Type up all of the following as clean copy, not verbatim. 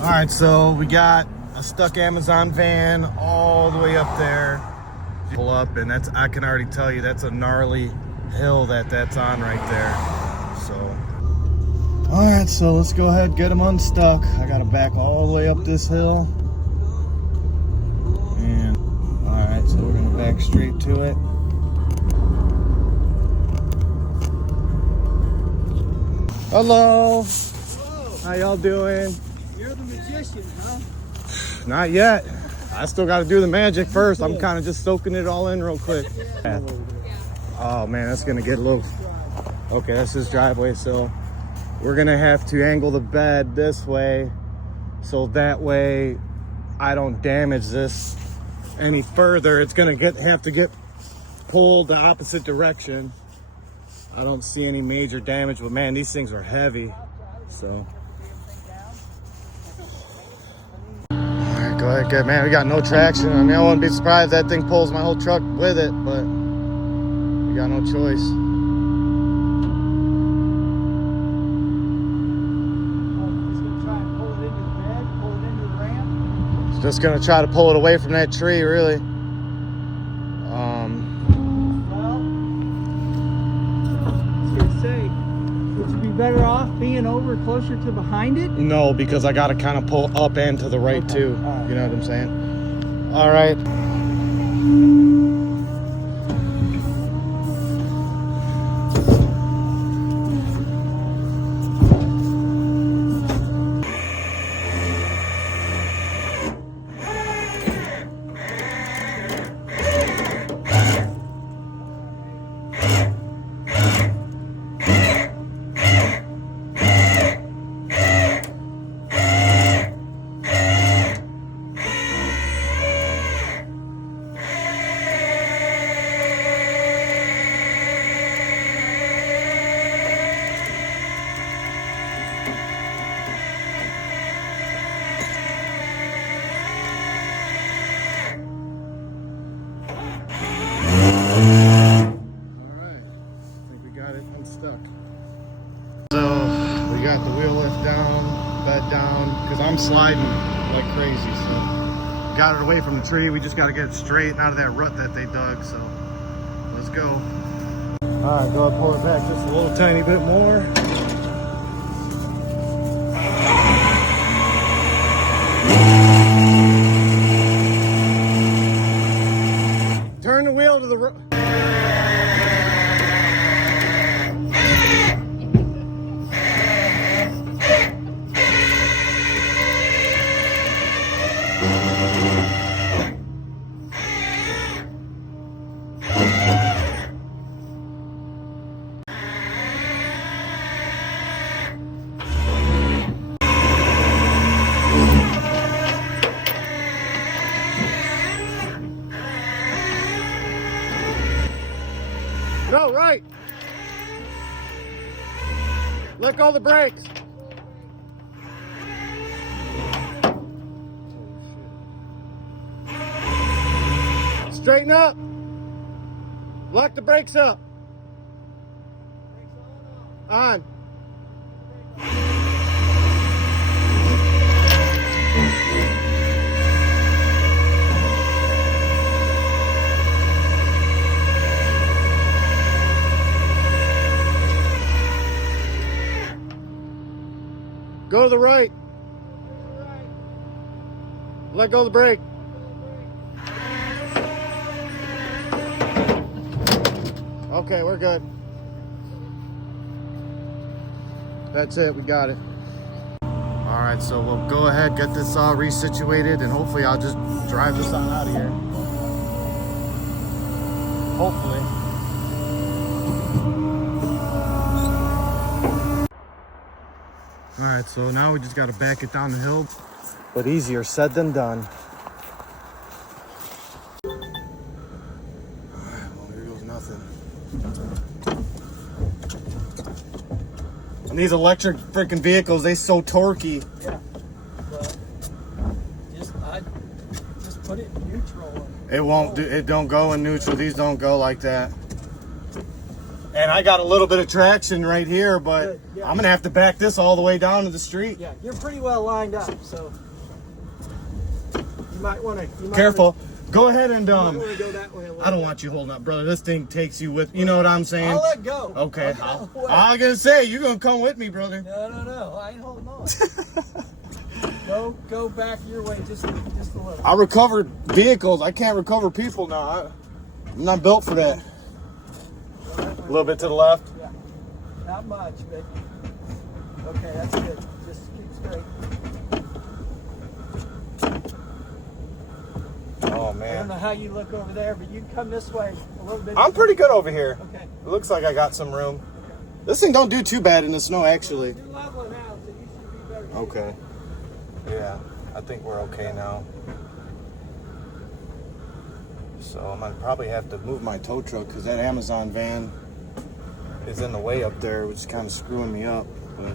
All right, so we got a stuck Amazon van all the way up there. Pull up, and I can already tell you that's a gnarly hill that's on right there. So, all right, so let's go ahead and get them unstuck. I got to back all the way up this hill. And all right, so we're gonna back straight to it. Hello. Hello. How y'all doing? You're the magician, huh? Not yet. I still got to do the magic first. I'm kind of just soaking it all in real quick. Yeah. Oh man, that's gonna get a little. Okay, that's his driveway, so we're gonna have to angle the bed this way, so that way I don't damage this any further. It's gonna have to get pulled the opposite direction. I don't see any major damage, but man, these things are heavy. So. Go ahead, good man. We got no traction. I mean, I wouldn't be surprised if that thing pulls my whole truck with it, but we got no choice. It's just gonna try to pull it away from that tree, really. Would you be better off being over closer to behind it? No, because I gotta kind of pull up and to the right too. You know what I'm saying? All right. Stuck. So we got the wheel lift down, bed down, because I'm sliding like crazy. So got it away from the tree. We just got to get it straight out of that rut that they dug. So let's go. All right, go ahead, pull it back just a little tiny bit more. Turn the wheel to the right. No, right. Let go of the brakes. Straighten up. Lock the brakes up. On. Go to the right. Let go of the brake. Okay, we're good. That's it, we got it. All right, so we'll go ahead, get this all resituated, and hopefully I'll just drive this on out of here. Hopefully. All right, so now we just got to back it down the hill, but easier said than done. All right, well, here goes nothing. And these electric freaking vehicles, they so torquey. Yeah, but just put it in neutral. It won't do. It don't go in neutral. These don't go like that. And I got a little bit of traction right here, but Good, yeah. I'm gonna have to back this all the way down to the street. Yeah, you're pretty well lined up, so you might want to. Careful. Go ahead and Go that way a little I don't want you holding up, brother. This thing takes you with. You know what I'm saying? I'll let go. Okay. I'll I'm gonna say you're gonna come with me, brother. No. I ain't holding on. Go back your way just a little. I recovered vehicles. I can't recover people now. I'm not built for that. A little bit to the left. Yeah. Not much, but okay, that's good. Just keep straight. Oh I don't man. know how you look over there, but you come this way a little bit. I'm pretty good over here. Okay. It looks like I got some room. This thing don't do too bad in the snow, actually. You're leveling out, so you should be better. Okay. Yeah, I think we're okay now. So I'm gonna probably have to move my tow truck because that Amazon van is in the way up there, which is kind of screwing me up. But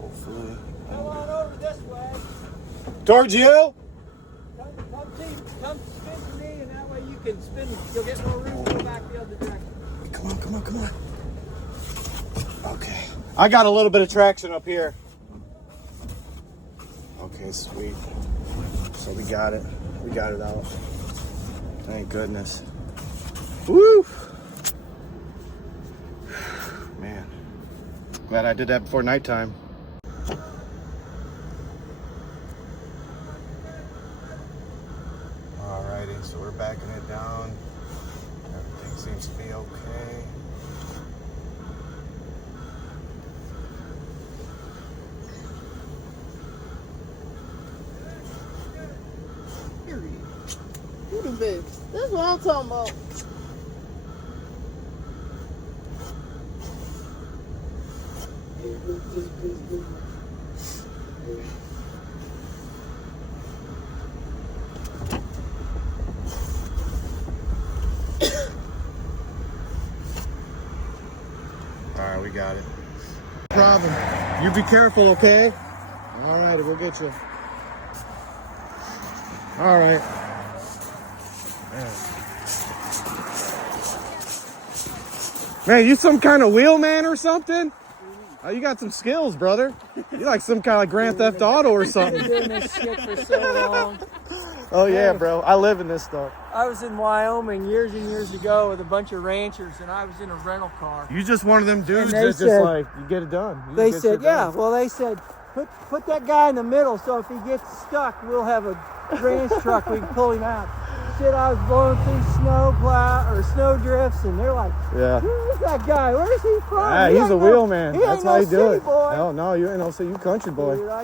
hopefully, Come on over this way. towards you. Come spin to me, and that way you can spin. You'll get more room to go back the other direction. Come on. Okay, I got a little bit of traction up here. Okay, sweet. So we got it. We got it out. Thank goodness. Woo! Man, glad I did that before nighttime. Alrighty, so we're backing it down. Everything seems to be okay. That's what I'm talking about. Alright, we got it. No problem. You be careful, okay? Alright, we'll get you. Alright. Man, you some kind of wheelman or something? Oh, you got some skills, brother. You like some kind of Grand Theft Auto or I've been something. doing this shit for so long. Oh yeah, bro. I live in this stuff. I was in Wyoming years and years ago with a bunch of ranchers, and I was in a rental car. You just one of them dudes they that's said- just like, you get it done. You They just get said, shit yeah. done. Well, they said, put that guy in the middle, so if he gets stuck, we'll have a ranch truck. We can pull him out. Shit, I was blowing through snow drifts, and they're like, Yeah. who is that guy? Where is he from? Ah, He he's ain't a no- wheelman. he That's ain't how no you do city it. boy. No, you ain't no city, you country boy. Dude, I